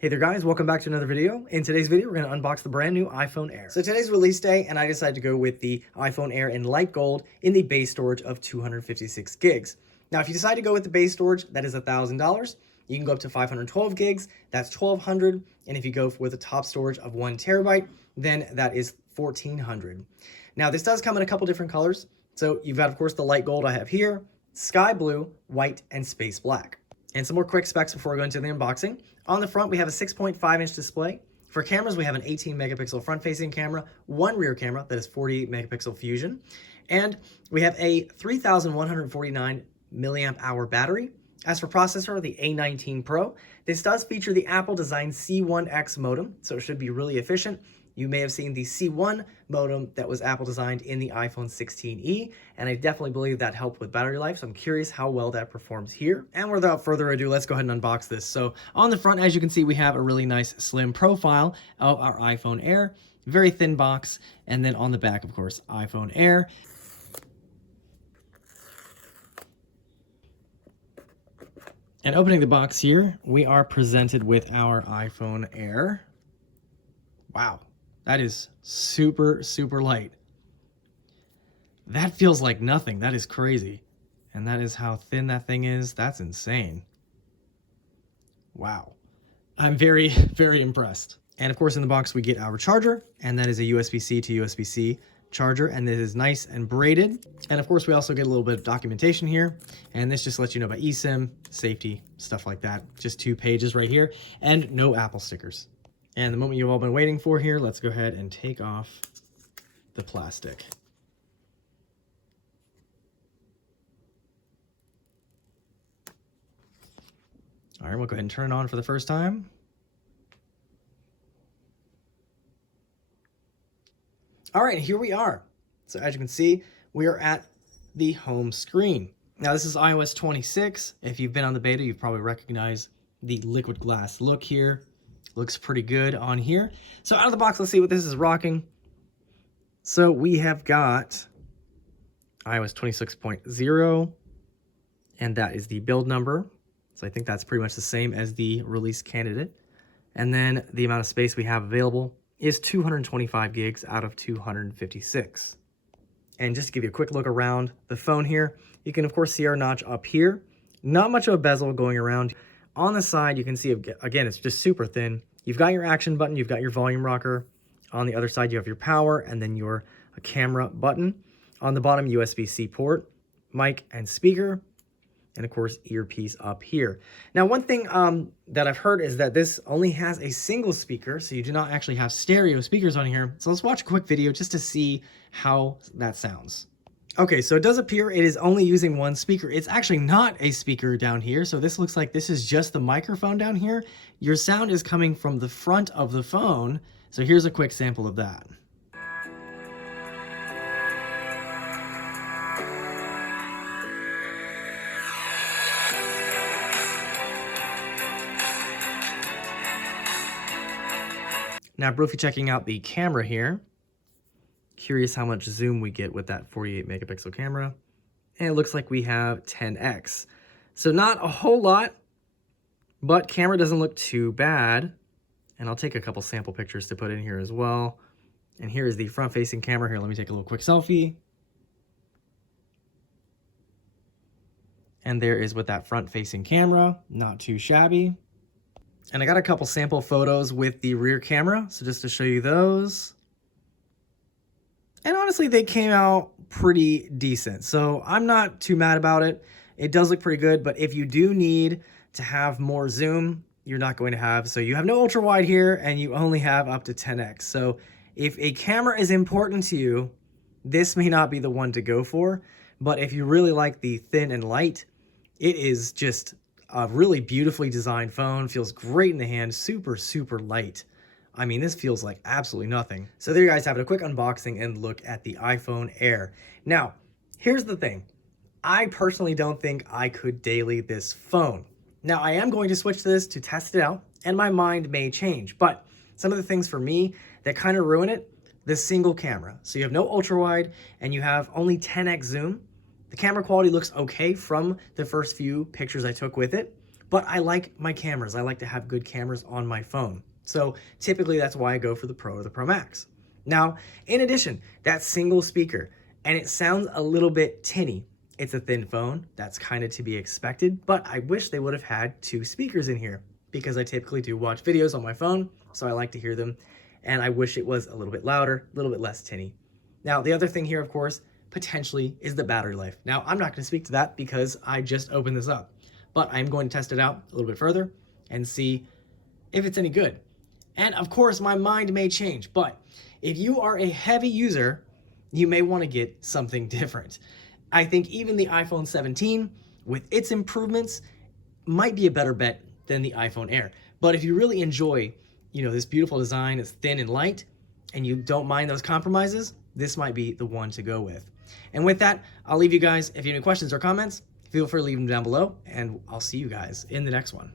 Hey there guys, welcome back to another video. In today's video, we're going to unbox the brand new iPhone Air. So today's release day, and I decided to go with the iPhone Air in light gold in the base storage of 256 gigs. Now, if you decide to go with the base storage, that is $1,000. You can go up to 512 gigs, that's $1,200. And if you go with a top storage of 1 terabyte, then that is $1,400. Now, this does come in a couple different colors. So you've got, of course, the light gold I have here, sky blue, white, and space black. And some more quick specs before we go into the unboxing. On the front, we have a 6.5-inch display. For cameras, we have an 18-megapixel front-facing camera, one rear camera that is 48-megapixel fusion, and we have a 3,149 milliamp hour battery. As for processor, the A19 Pro. This does feature the Apple-designed C1X modem, so it should be really efficient. You may have seen the C1 modem that was Apple designed in the iPhone 16e, and I definitely believe that helped with battery life, so I'm curious how well that performs here. And without further ado, let's go ahead and unbox this. So on the front, as you can see, we have a really nice slim profile of our iPhone Air, very thin box, and then on the back, of course, iPhone Air. And opening the box here, we are presented with our iPhone Air. Wow. That is super, super light. That feels like nothing. That is crazy. And that is how thin that thing is. That's insane. Wow. I'm very, very impressed. And of course, in the box, we get our charger, and that is a USB-C to USB-C charger, and it is nice and braided. And of course, we also get a little bit of documentation here, and this just lets you know about eSIM, safety, stuff like that. Just 2 pages right here, and no Apple stickers. And the moment you've all been waiting for here, let's go ahead and take off the plastic. All right, we'll go ahead and turn it on for the first time. All right, here we are. So as you can see, we are at the home screen. Now this is iOS 26. If you've been on the beta, you've probably recognized the liquid glass look here. Looks pretty good on here. So out of the box, let's see what this is rocking. So we have got iOS 26.0, and that is the build number. So I think that's pretty much the same as the release candidate. And then the amount of space we have available is 225 gigs out of 256. And just to give you a quick look around the phone here, you can of course see our notch up here. Not much of a bezel going around. On the side, you can see, again, it's just super thin. You've got your action button, you've got your volume rocker. On the other side, you have your power and then your camera button. On the bottom, USB-C port, mic and speaker, and of course, earpiece up here. Now, one thing that I've heard is that this only has a single speaker, so you do not actually have stereo speakers on here. So let's watch a quick video just to see how that sounds. Okay, so it does appear it is only using one speaker. It's actually not a speaker down here, so this looks like this is just the microphone down here. Your sound is coming from the front of the phone, so here's a quick sample of that. Now, briefly checking out the camera here. Curious how much zoom we get with that 48-megapixel camera. And it looks like we have 10x. So not a whole lot, but camera doesn't look too bad. And I'll take a couple sample pictures to put in here as well. And here is the front-facing camera. Here, let me take a little quick selfie. And there is with that front-facing camera, not too shabby. And I got a couple sample photos with the rear camera, so just to show you those. And honestly, they came out pretty decent, so I'm not too mad about it. It does look pretty good, but if you do need to have more zoom, you're not going to have. So you have no ultra wide here, and you only have up to 10x. So if a camera is important to you, this may not be the one to go for. But if you really like the thin and light, it is just a really beautifully designed phone. Feels great in the hand, super, super light. I mean, this feels like absolutely nothing. So there you guys have it, a quick unboxing and look at the iPhone Air. Now, here's the thing. I personally don't think I could daily this phone. Now, I am going to switch to this to test it out, and my mind may change. But some of the things for me that kind of ruin it, the single camera. So you have no ultra wide, and you have only 10x zoom. The camera quality looks okay from the first few pictures I took with it, but I like my cameras. I like to have good cameras on my phone. So typically that's why I go for the Pro or the Pro Max. Now, in addition, that single speaker, and it sounds a little bit tinny. It's a thin phone, that's kind of to be expected, but I wish they would have had 2 speakers in here because I typically do watch videos on my phone, so I like to hear them, and I wish it was a little bit louder, a little bit less tinny. Now, the other thing here, of course, potentially is the battery life. Now, I'm not going to speak to that because I just opened this up, but I'm going to test it out a little bit further and see if it's any good. And of course, my mind may change, but if you are a heavy user, you may want to get something different. I think even the iPhone 17 with its improvements might be a better bet than the iPhone Air. But if you really enjoy, this beautiful design, it's thin and light, and you don't mind those compromises, this might be the one to go with. And with that, I'll leave you guys. If you have any questions or comments, feel free to leave them down below, and I'll see you guys in the next one.